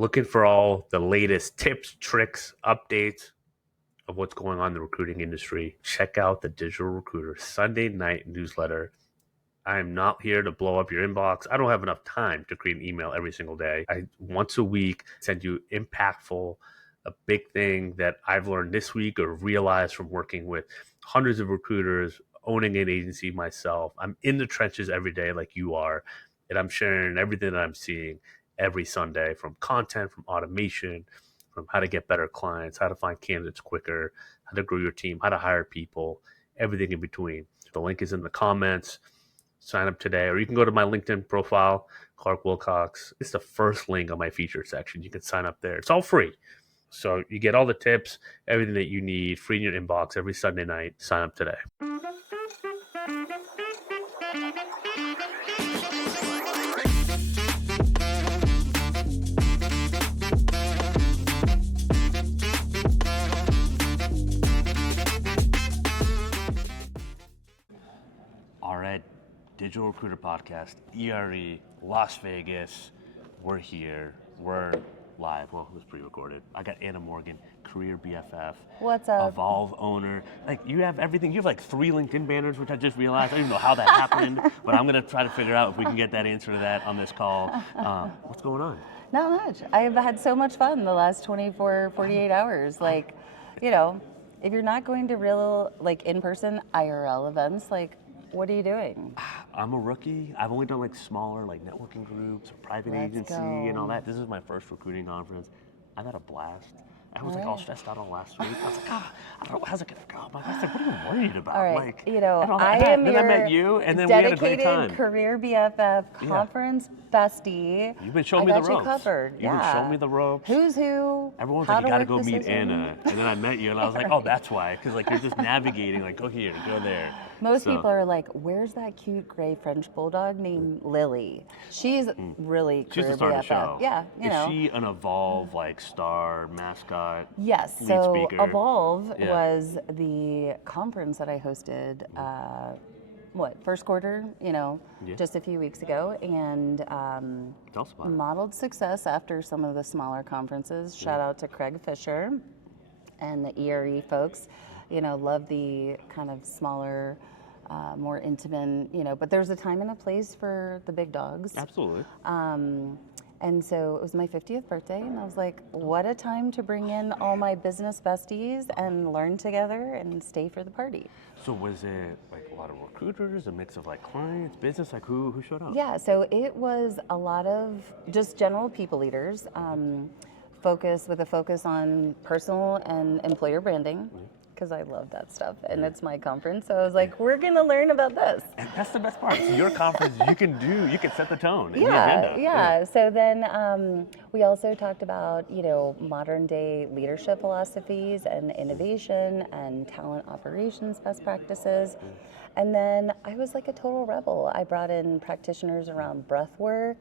Looking for all the latest tips, tricks, updates of what's going on in the recruiting industry, check out the Digital Recruiter Sunday night newsletter. I am not here to blow up your inbox. I don't have enough time to create an email every single day. I once a week send you impactful, a big thing that I've learned this week or realized from working with hundreds of recruiters, owning an agency myself. I'm in the trenches every day like you are, and I'm sharing everything that I'm seeing every Sunday, from content, from automation, from how to get better clients, how to find candidates quicker, how to grow your team, how to hire people, everything in between. The link is in the comments. Sign up today, or you can go to my LinkedIn profile, Clark Wilcox. It's the first link on my featured section. You can sign up there. It's all free. So you get all the tips, everything that you need, free in your inbox every Sunday night. Sign up today. All right, Digital Recruiter Podcast, ERE Las Vegas. We're here. We're live. Well, it was pre-recorded. I got Anna Morgan, Career BFF. What's up? Evolve owner. Like, you have everything. You have like 3 LinkedIn banners, which I just realized. I don't even know how that happened, but I'm going to try to figure out if we can get that answer to that on this call. What's going on? Not much. I've had so much fun the last 24, 48 hours. Like, you know, if you're not going to real, like, in-person IRL events, like, what are you doing? I'm a rookie. I've only done like smaller like networking groups or private agency and all that. This is my first recruiting conference. I've had a blast. I was like all stressed out all last week. I was like, I don't know, how's it gonna go? My wife's like, what are you worried about? All right, Like, you know, I am then your I met you, and then we had a great time. dedicated Career BFF conference bestie. You've been showing me the ropes. I got you covered. You've been showing me the ropes. Who's who? Everyone's how like, you to gotta work go the meet system. Anna. And then I met you, and I was like, oh, that's why. Because like you're just navigating, like, go here, go there. Most people are like, where's that cute gray French bulldog named Lily? She's really She's Career the star of the BFF. show. Yeah, you know. Is she an Evolve like star mascot? Yes, lead so speaker? Evolve was the conference that I hosted, first quarter, just a few weeks ago, and Tell us about it. modeled success after some of the smaller conferences. Shout out to Craig Fisher and the ERE folks. Love the kind of smaller, more intimate, but there's a time and a place for the big dogs. Absolutely. And so it was my 50th birthday, and I was like, what a time to bring in all my business besties and learn together and stay for the party. So was it like a lot of recruiters, a mix of like clients, business, like who showed up? Yeah, so it was a lot of just general people leaders, with a focus on personal and employer branding, because I love that stuff, and it's my conference, so I was like, we're gonna learn about this. And that's the best part. So your conference, you can set the tone and the agenda. Yeah. So then we also talked about, modern day leadership philosophies and innovation and talent operations best practices. And then I was like a total rebel. I brought in practitioners around breathwork,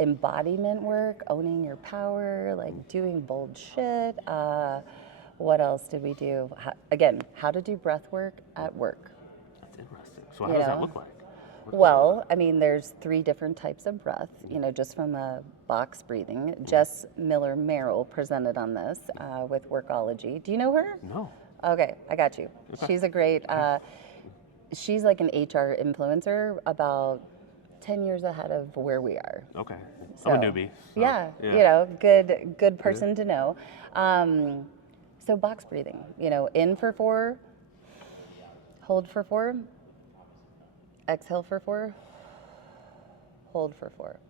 embodiment work, owning your power, like doing bold shit. What else did we do? How to do breath work at work. That's interesting. So how does that look like? Well, I mean, there's 3 different types of breath, just from a box breathing. Jess Miller-Merrill presented on this with Workology. Do you know her? No. Okay, I got you. She's a great, she's like an HR influencer about 10 years ahead of where we are. Okay. So, I'm a newbie. So, yeah. Good person to know. So box breathing, in for 4, hold for 4, exhale for 4, hold for 4.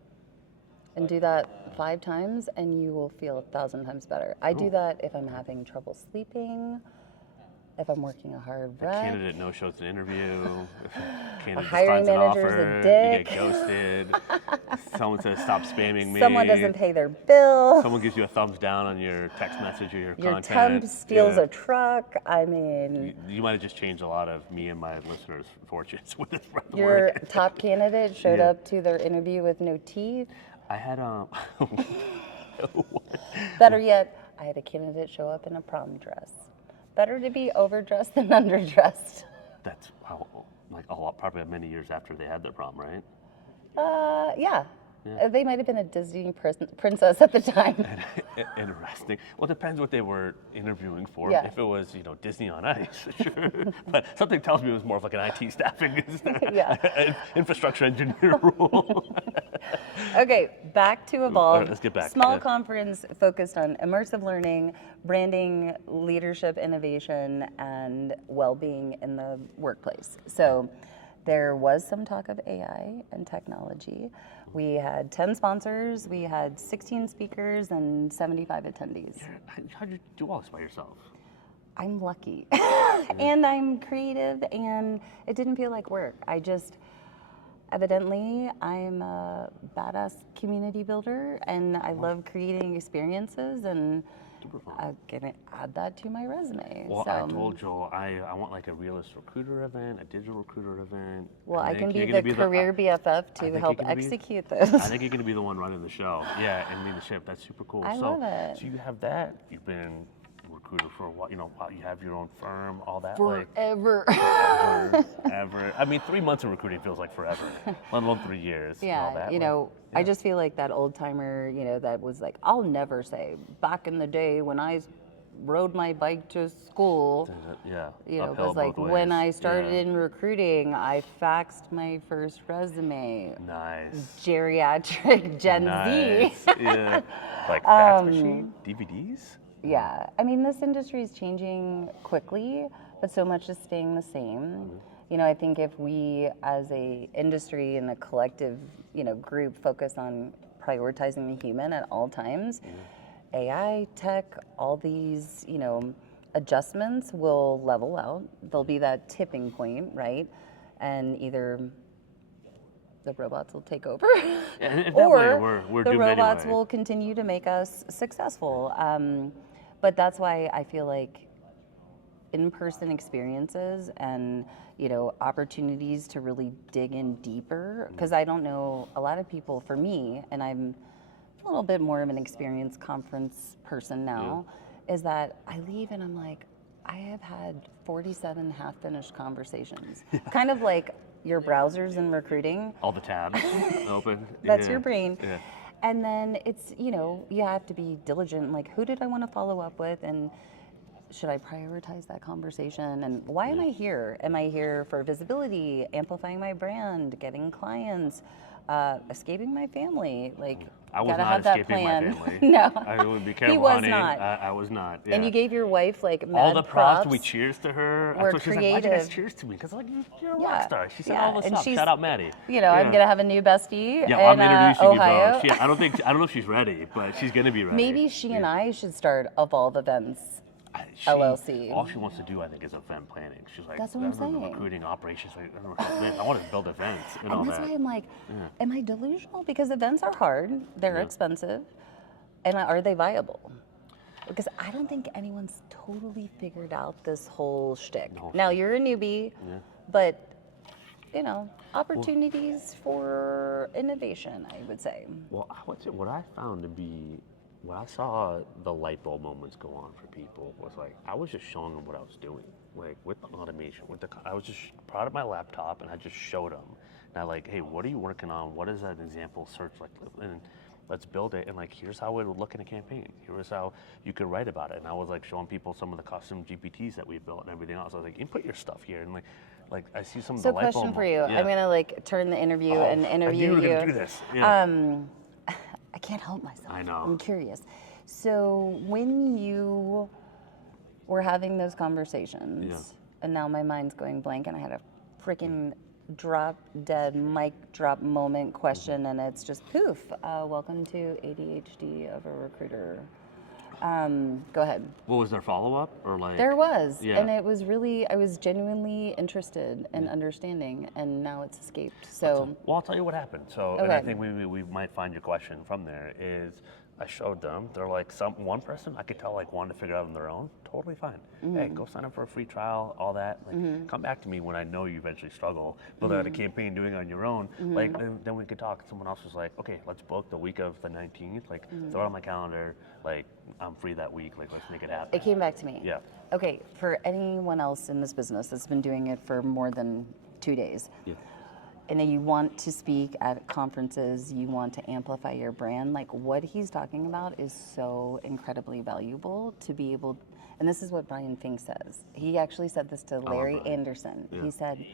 And do that 5 times and you will feel 1,000 times better. I do that if I'm having trouble sleeping, if I'm working a hard The rec. candidate no-shows an interview. If a candidate hiring finds an manager's offer, a dick. you get ghosted. Someone says, stop spamming me. Someone doesn't pay their bill. Someone gives you a thumbs down on your text message or your Your content. temp steals a truck. I mean, You might have just changed a lot of me and my listeners' fortunes with this your work. top candidate showed up to their interview with no teeth. I had Better yet, I had a candidate show up in a prom dress. Better to be overdressed than underdressed. That's like a lot, probably many years after they had their prom, right? Yeah. They might have been a Disney princess at the time. Interesting. Well, it depends what they were interviewing for. Yeah. If it was, Disney on Ice, sure. But something tells me it was more of like an IT staffing, an infrastructure engineer role. Okay, back to Evolve. Right, let's get back. Small conference focused on immersive learning, branding, leadership, innovation, and well-being in the workplace. So there was some talk of AI and technology. We had 10 sponsors, we had 16 speakers, and 75 attendees. How'd you do all this by yourself? I'm lucky. And I'm creative, and it didn't feel like work. Evidently, I'm a badass community builder, and I love creating experiences, and I'm gonna add that to my resume. Well, I told Joel I want like a realist recruiter event, a digital recruiter event. Well, I can be the career BFF to help execute those. I think you're going to be the one running the show. Yeah, and lead the ship. That's super cool. I love it. So you have that. You've been a recruiter for a while. You have your own firm, all that. Forever. Ever. I mean, 3 months of recruiting feels like forever, let alone 3 years. Yeah, and all that. I just feel like that old timer, that was like, I'll never say, back in the day when I rode my bike to school. Yeah. It was like when I started in recruiting, I faxed my first resume. Nice. Geriatric Gen Z. Yeah. Like fax machine, DVDs. Yeah. I mean, this industry is changing quickly, but so much is staying the same. I think if we as a industry and a collective, group focus on prioritizing the human at all times, AI, tech, all these, adjustments will level out. There'll be that tipping point, right? And either the robots will take over, or the robots will continue to make us successful. But that's why I feel like in-person experiences and opportunities to really dig in deeper, because I don't know a lot of people. For me, and I'm a little bit more of an experienced conference person now, is that I leave and I'm like, I have had 47 half-finished conversations. Kind of like your browsers in recruiting. All the tabs open. That's your brain. Yeah. And then it's, you have to be diligent. Like, who did I want to follow up with? And should I prioritize that conversation? And why am I here? Am I here for visibility, amplifying my brand, getting clients, escaping my family? Like, I was gotta not have that escaping plan. my family. No, I would be careful. He was honey. not. I was not. Yeah. And you gave your wife like mad all the props. We props. cheers to her. We're so she's creative. like, why'd you guys cheers to me? Because like you're a rock star. She said all this and stuff. she's, Shout out Maddie. I'm gonna have a new bestie Yeah, I'm in introducing Ohio. you both. I don't know if she's ready, but she's gonna be ready. Maybe she and I should start Evolve Events. LLC. All she wants to do, I think, is event planning. She's like, that's what I'm saying. Recruiting operations. I want to build events and all that's that. why I'm like, am I delusional? Because events are hard, they're expensive, and are they viable? Because I don't think anyone's totally figured out this whole shtick. No. Now you're a newbie, but opportunities for innovation, I would say. Well, what I found to be. When I saw the light bulb moments go on for people was like, I was just showing them what I was doing, like with the automation, I was just proud of my laptop and I just showed them. And I like, hey, what are you working on? What is that example search like? And let's build it. And like, here's how it would look in a campaign. Here's how you could write about it. And I was like showing people some of the custom GPTs that we built and everything else. I was like, input your stuff here. And like I see some of the light bulb. So question for you. I'm gonna like turn the interview and interview I knew you were gonna do this. Yeah. I can't help myself. I know. I'm curious. So when you were having those conversations, and now my mind's going blank, and I had a freaking drop dead mic drop moment question, and it's just poof. Welcome to ADHD of a recruiter. Go ahead. Well, was there follow-up or like? There was, and it was really, I was genuinely interested in understanding, and now it's escaped. So. Well, I'll tell you what happened. So, and I think we might find your question from there is, I showed them. They're like one person I could tell like wanted to figure it out on their own. Totally fine. Hey, go sign up for a free trial. All that. Like, come back to me when I know you eventually struggle. Build out a campaign doing it on your own. Like then we could talk. Someone else was like, okay, let's book the week of the 19th. Like throw it on my calendar. Like I'm free that week. Like let's make it happen. It came back to me. Yeah. Okay, for anyone else in this business that's been doing it for more than 2 days. Yeah. and you want to speak at conferences, you want to amplify your brand, like what he's talking about is so incredibly valuable to be able, and this is what Brian Fink says. He actually said this to Larry Anderson. Yeah. He said,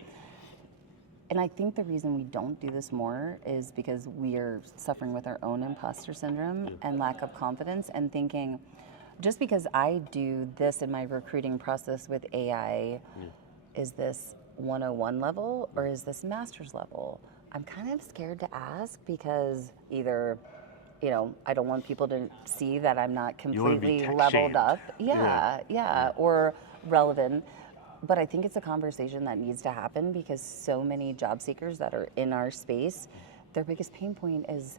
and I think the reason we don't do this more is because we are suffering with our own imposter syndrome and lack of confidence and thinking, just because I do this in my recruiting process with AI, is this 101 level or is this master's level? I'm kind of scared to ask because either, I don't want people to see that I'm not completely leveled up. Yeah, or relevant. But I think it's a conversation that needs to happen because so many job seekers that are in our space, their biggest pain point is,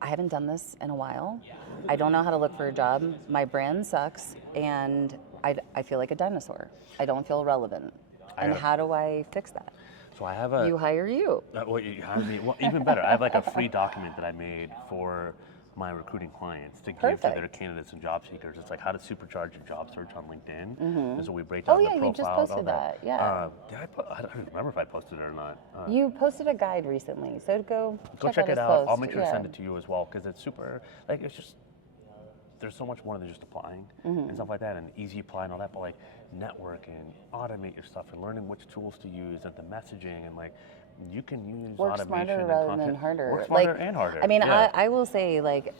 I haven't done this in a while. I don't know how to look for a job. My brand sucks, and I feel like a dinosaur. I don't feel relevant. And how do I fix that? So I have You hire you. Well, you hire me. Well, even better. I have like a free document that I made for my recruiting clients to give to their candidates and job seekers. It's like how to supercharge your job search on LinkedIn. And so we break down the profile. You just posted that. Yeah. I don't remember if I posted it or not. You posted a guide recently, so go check it out. Post. I'll make sure to send it to you as well because it's super. Like it's just there's so much more than just applying and stuff like that, and easy apply and all that. But like network and automate your stuff and learning which tools to use and the messaging and like. You can use work automation smarter and rather content. than harder. Work smarter and harder. I mean, I will say, like,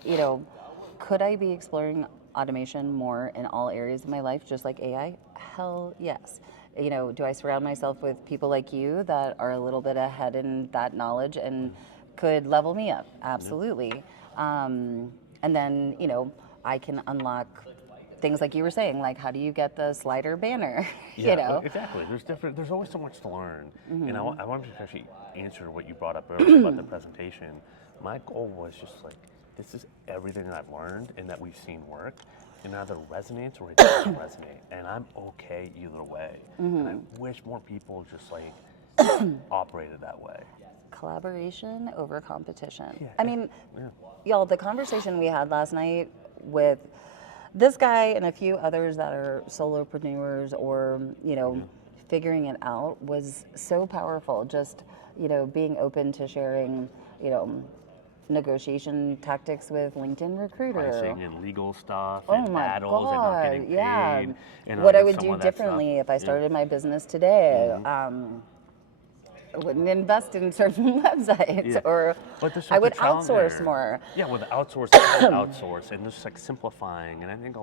could I be exploring automation more in all areas of my life, just like AI? Hell yes. Do I surround myself with people like you that are a little bit ahead in that knowledge and could level me up? Absolutely. And then, I can unlock things like you were saying, like how do you get the slider banner? Exactly. There's always so much to learn. And I wanted to actually answer what you brought up earlier about the presentation. My goal was just like, this is everything that I've learned and that we've seen work, and either resonates or it doesn't resonate. And I'm okay either way. And I wish more people just like operated that way. Collaboration over competition. Yeah. I mean, y'all, the conversation we had last night with this guy and a few others that are solopreneurs or, figuring it out was so powerful. Just, being open to sharing, negotiation tactics with LinkedIn Recruiter. Pricing and legal stuff and battles and not getting paid. And what I would do differently if I started my business today. I wouldn't invest in certain websites, or I would outsource more. Yeah, with outsource, and just like simplifying. And I think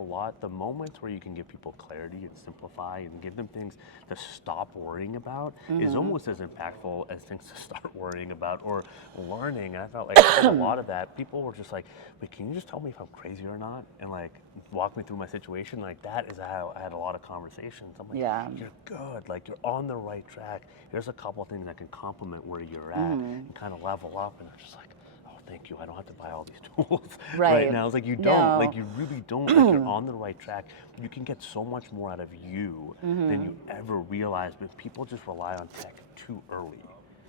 the moments where you can give people clarity and simplify and give them things to stop worrying about is almost as impactful as things to start worrying about or learning. And I felt like a lot of that, people were just like, wait, can you just tell me if I'm crazy or not? And like walk me through my situation. Like that is how I had a lot of conversations. I'm like, you're good. Like you're on the right track. Here's a couple of things that can complement where you're at and kind of level up. And I'm just like, oh, thank you. I don't have to buy all these tools right now. It's like you don't. Like you really don't. Like you're on the right track. You can get so much more out of you than you ever realize. But people just rely on tech too early.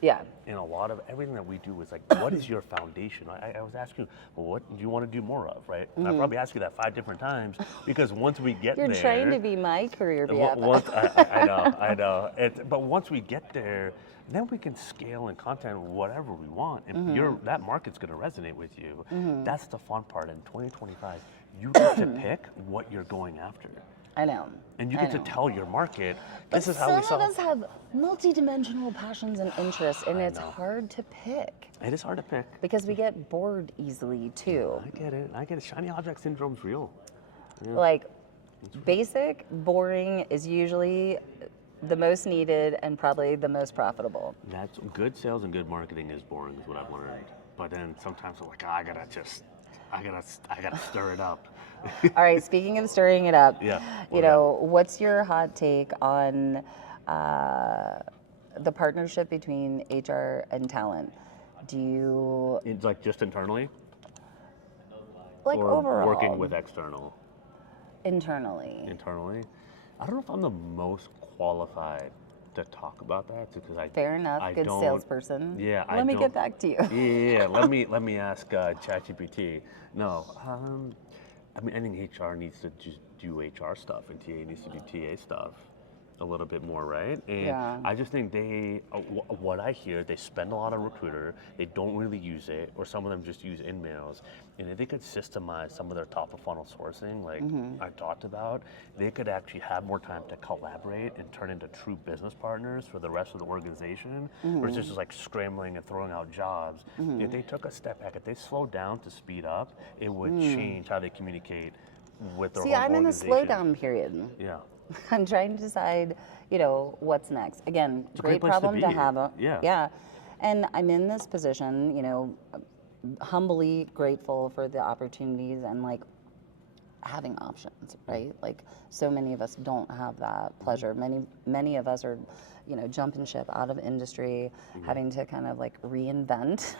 Yeah. And a lot of everything that we do is like, what is your foundation? I was asking you, well, what do you want to do more of, right? I probably asked you that 5 different times because once we get there. You're trying to be my career BFF. I know. But once we get there, then we can scale and content whatever we want. And that market's going to resonate with you. That's the fun part. In 2025, you get to pick what you're going after. I know. And you get to tell your market, this is how we Some of us have multidimensional passions and interests, and it's hard to pick. It is hard to pick. Because we get bored easily, too. I get it. Shiny object syndrome's real. Yeah. Like, basic, boring is usually the most needed and probably the most profitable. That's good sales and good marketing is boring, is what I've learned. But then sometimes I'm like, I gotta stir it up. All right, speaking of stirring it up, you know, what's your hot take on the partnership between HR and talent? It's like just internally? Like or overall? Working with external? Internally. I don't know if I'm the most qualified to talk about that because Fair enough. Good salesperson. Yeah. Let me get back to you. Yeah. Let me ask ChatGPT. No. I think HR needs to just do HR stuff and TA needs to do TA stuff. a little bit more, right? And Yeah. I just think what I hear, they spend a lot on recruiter, they don't really use it, or some of them just use in-mails. And if they could systemize some of their top of funnel sourcing, like I talked about, they could actually have more time to collaborate and turn into true business partners for the rest of the organization, versus just like scrambling and throwing out jobs. If they took a step back, if they slowed down to speed up, it would change how they communicate with their See, whole I'm in a organization. slowdown period. Yeah. I'm trying to decide, what's next. Again, It's a great place problem to to be. have. Yeah. Yeah. And I'm in this position, humbly grateful for the opportunities and like having options, right? Like so many of us don't have that pleasure. Many of us are, jumping ship out of industry, having to kind of like reinvent,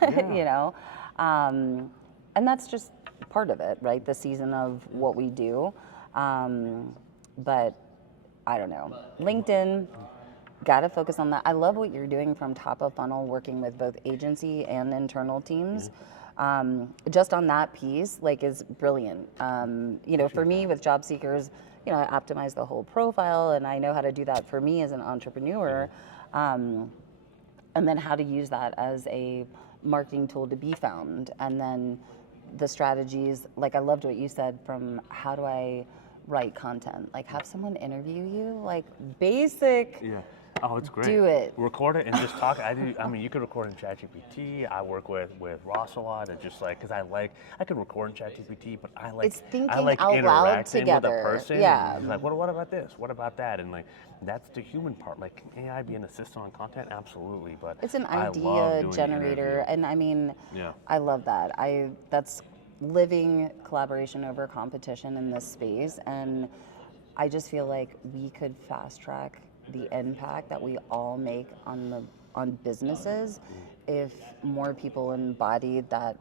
and that's just part of it, right? The season of what we do. But I don't know. LinkedIn, got to focus on that. I love what you're doing from top of funnel, working with both agency and internal teams. Just on that piece, like, is brilliant. For me with job seekers, I optimize the whole profile, and I know how to do that for me as an entrepreneur. And then how to use that as a marketing tool to be found. And then the strategies, like I loved what you said from how do I write content, like have someone interview you, like basic. Yeah. Oh, it's great. Do it. Record it and just talk. You could record in ChatGPT. I work with Ross a lot, and just like, because I could record in ChatGPT, but It's thinking I like out loud interacting together. with a person. Yeah. And like, what about this? What about that? And like, that's the human part. Like, can AI be an assistant on content? Absolutely, but It's an I love idea doing the generator, interview. and I mean, Yeah. I love that. That's living collaboration over competition in this space, and I just feel like we could fast track the impact that we all make on businesses if more people embodied that,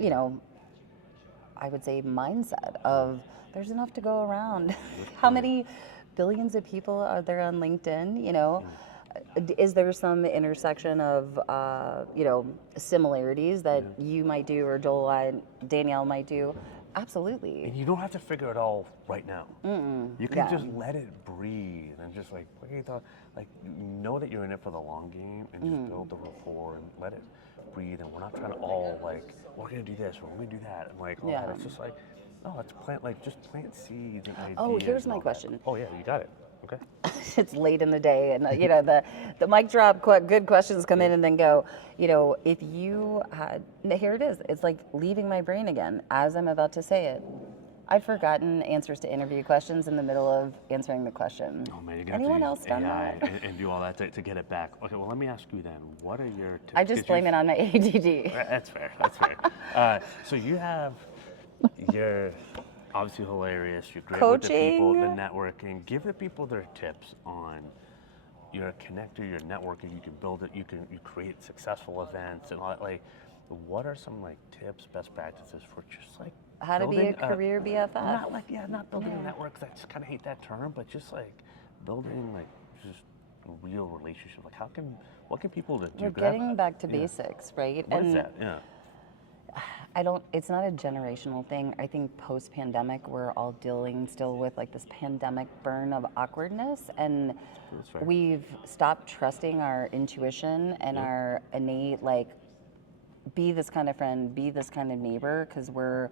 I would say mindset of there's enough to go around. How many billions of people are there on LinkedIn? Is there some intersection of similarities that you might do, or Joel and Danielle might do? Absolutely. And you don't have to figure it all right now. You can Yeah. just let it breathe and just like know that you're in it for the long game, and just build the rapport and let it breathe. And we're not trying to all like, we're gonna do this or we're gonna do that, and like all that. Yeah. It's just like, no, let's just plant seeds and ideas. Oh, here's and my all that. question. Oh yeah, you got it. Okay. It's late in the day, and the mic drop, good questions come in and then go. If you had, here it is. It's like leaving my brain again as I'm about to say it. I've forgotten answers to interview questions in the middle of answering the question. Oh man, you're gonna Anyone have else to use done AI that? and do all that to get it back. Okay, well let me ask you then. What are your tips? I just blame it on my ADD. That's fair. That's fair. So you're obviously hilarious. You're great with the people, the Coaching. networking. Give the people their tips on. You're a connector. You're networking. You can build it. You create successful events and all that. Like, what are some like tips, best practices for just like How to be a building career BFF. not building networks. I just kind of hate that term, but just like building like just a real relationship. Like, what can people do? We're getting back to basics, right? What is that? Yeah. It's not a generational thing. I think post-pandemic, we're all dealing still with like this pandemic burn of awkwardness, and That's fair. we've stopped trusting our intuition and our innate, like, be this kind of friend, be this kind of neighbor, because we're,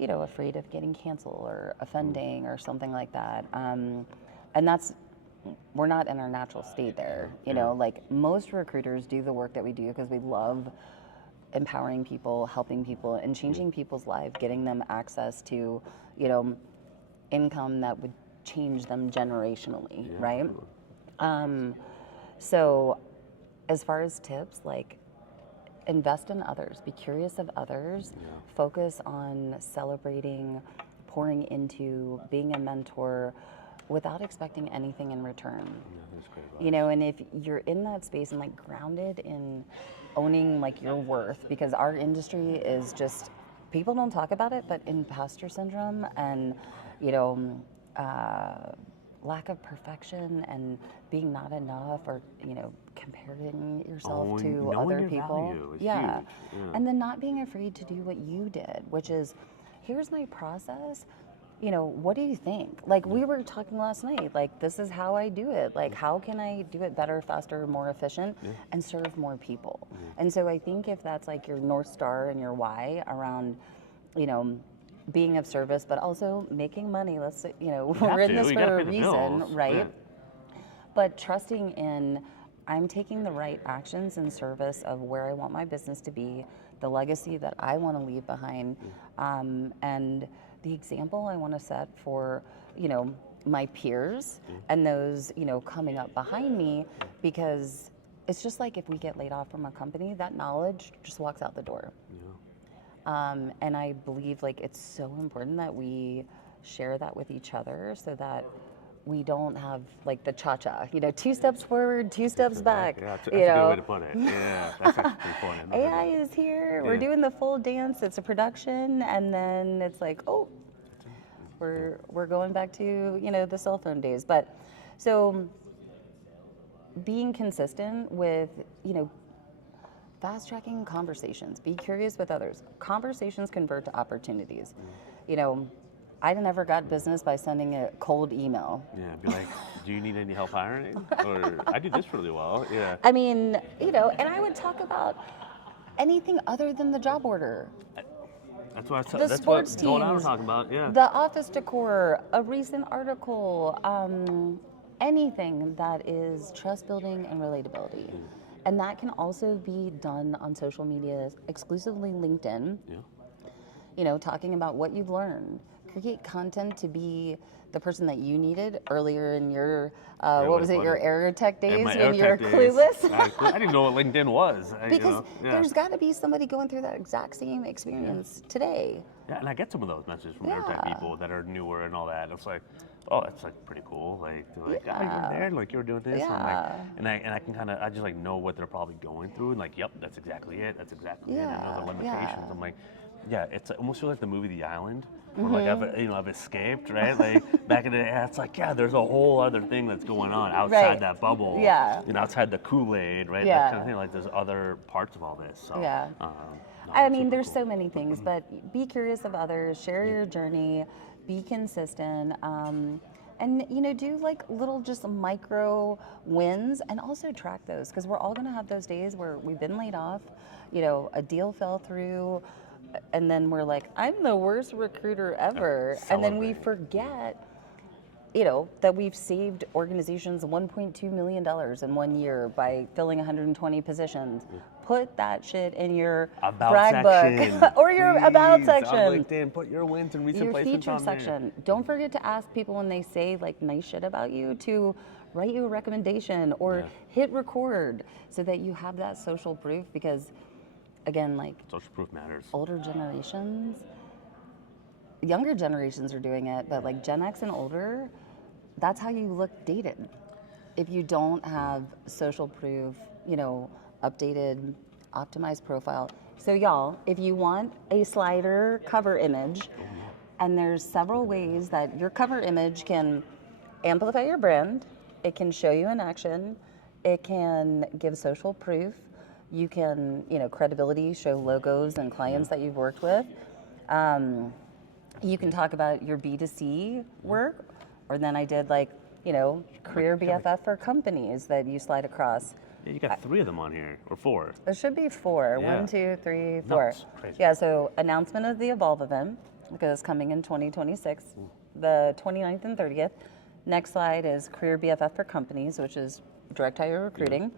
afraid of getting canceled or offending or something like that. And we're not in our natural state there. Like most recruiters do the work that we do because we love empowering people, helping people, and changing people's lives, getting them access to, income that would change them generationally, right? So as far as tips, like, invest in others, be curious of others, focus on celebrating, pouring into, being a mentor without expecting anything in return. That's great. And if you're in that space and like grounded in owning like your worth, because our industry is just, people don't talk about it, but imposter syndrome and, lack of perfection and being not enough, or comparing yourself to Knowing other your people. value is huge. Yeah. And then not being afraid to do what you did, which is, here's my process. what do you think? Like we were talking last night, like this is how I do it. Like how can I do it better, faster, more efficient, and serve more people? And so I think if that's like your North Star and your why around, being of service, but also making money. Let's say, we're in this for a reason, right? Yeah. But trusting in, I'm taking the right actions in service of where I want my business to be, the legacy that I want to leave behind, and the example I want to set for, my peers and those, coming up behind me, because it's just like if we get laid off from a company, that knowledge just walks out the door. And I believe like it's so important that we share that with each other so that we don't have like the cha-cha, 2 steps forward, 2 steps back. Yeah, that's a good way to put it. Yeah, that's actually pretty funny. AI is here, we're doing the full dance, it's a production, and then it's like, oh, we're going back to, the cell phone days. But so being consistent with, fast tracking conversations, be curious with others. Conversations convert to opportunities. I never got business by sending a cold email. Yeah, be like, do you need any help hiring? Or I do this really well. Yeah. I mean, and I would talk about anything other than the job order. That's what the sports teams, I was talking about. Yeah. The office decor, a recent article, anything that is trust building and relatability. And that can also be done on social media, exclusively LinkedIn. Yeah. Talking about what you've learned. Create content to be the person that you needed earlier in your, your ERE Tech days when you were clueless? I didn't know what LinkedIn was. Because there's got to be somebody going through that exact same experience today. Yeah, and I get some of those messages from ERE Tech people that are newer and all that. It's like, oh, that's like pretty cool. Like, they're like, oh, you were there, like you were doing this. Yeah. And I can kind of, I just like know what they're probably going through, and like, yep, that's exactly it. That's exactly it. And I know the limitations. I'm like, yeah, it's almost feels like the movie The Island. Or like I've escaped, right? Like back in the day, it's like, yeah, there's a whole other thing that's going on outside that bubble. Yeah. Outside the Kool-Aid, right? That kind of thing. Like there's other parts of all this. So, yeah. I mean, there's so many things, but be curious of others, share your journey, be consistent, and do like little just micro wins, and also track those, because we're all going to have those days where we've been laid off, a deal fell through. And then we're like, I'm the worst recruiter ever. And then we forget, that we've saved organizations $1.2 million in 1 year by filling 120 positions. Put that shit in your brag book or your about section. On LinkedIn, put your wins and recent placements your feature section. Don't forget to ask people when they say like nice shit about you to write you a recommendation or hit record so that you have that social proof, because again, like social proof matters. Older generations, younger generations are doing it, but like Gen X and older, that's how you look dated. If you don't have social proof, updated, optimized profile. So y'all, if you want a slider cover image, and there's several ways that your cover image can amplify your brand, it can show you in action, it can give social proof. You can, credibility, show logos and clients that you've worked with. You can talk about your B2C work, or then I did Career BFF for companies that you slide across. Yeah, you got 3 of them on here, or 4. There should be 4. Yeah. 1, 2, 3, 4. Crazy. Yeah, so announcement of the Evolve event, because it's coming in 2026, the 29th and 30th. Next slide is Career BFF for companies, which is direct hire recruiting.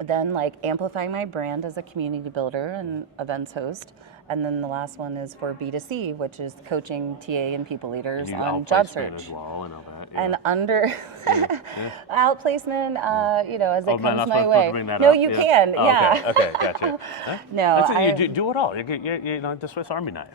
Then amplifying my brand as a community builder and events host. And then the last one is for B2C, which is coaching TA and people leaders on job search. As well, and all that. And under outplacement, as it comes my way. No, you can. Oh, yeah. Okay, gotcha. Huh? No, you do it all. You're the Swiss Army knife.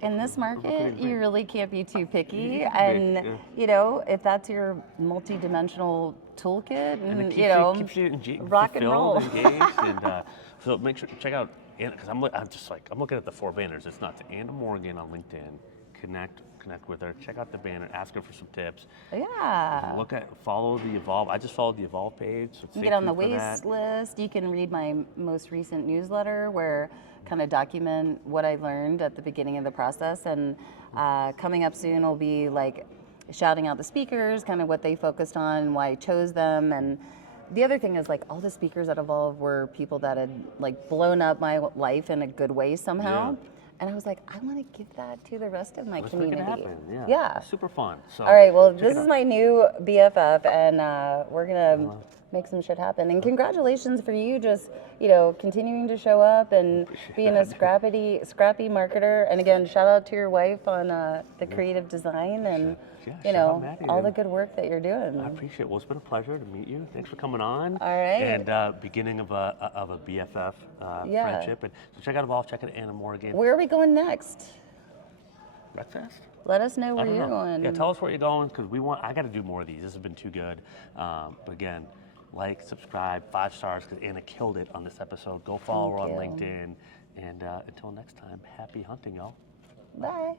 In this market, you really can't be too picky, and if that's your multi-dimensional toolkit, and keeps you rock and roll, engaged, and so check out. Because I'm looking at the 4 banners. It's not Anna Morgan on LinkedIn, connect with her. Check out the banner. Ask her for some tips. Yeah. Follow the Evolve. I just followed the Evolve page. So You get on the waste list. You can read my most recent newsletter where kind of document what I learned at the beginning of the process. And coming up soon will be like shouting out the speakers, kind of what they focused on, why I chose them. And the other thing is like all the speakers at Evolve were people that had like blown up my life in a good way somehow. Yeah. And I was like, I want to give that to the rest of my Let's community. make it happen. Yeah. Super fun. So all right, well, this is my new BFF, and we're going to make some shit happen. And congratulations for you just, continuing to show up and being a scrappy marketer. And again, shout out to your wife on the creative design and, all the good work that you're doing. I appreciate it. Well, it's been a pleasure to meet you. Thanks for coming on. All right. And beginning of a BFF friendship. And so check out Evolve, check out Anna Morgan. Where are we going next? Breakfast? Let us know where you're going. Yeah, tell us where you're going because I got to do more of these. This has been too good. But again, like, subscribe, 5 stars because Anna killed it on this episode. Go follow her on LinkedIn. And until next time, happy hunting, y'all. Bye.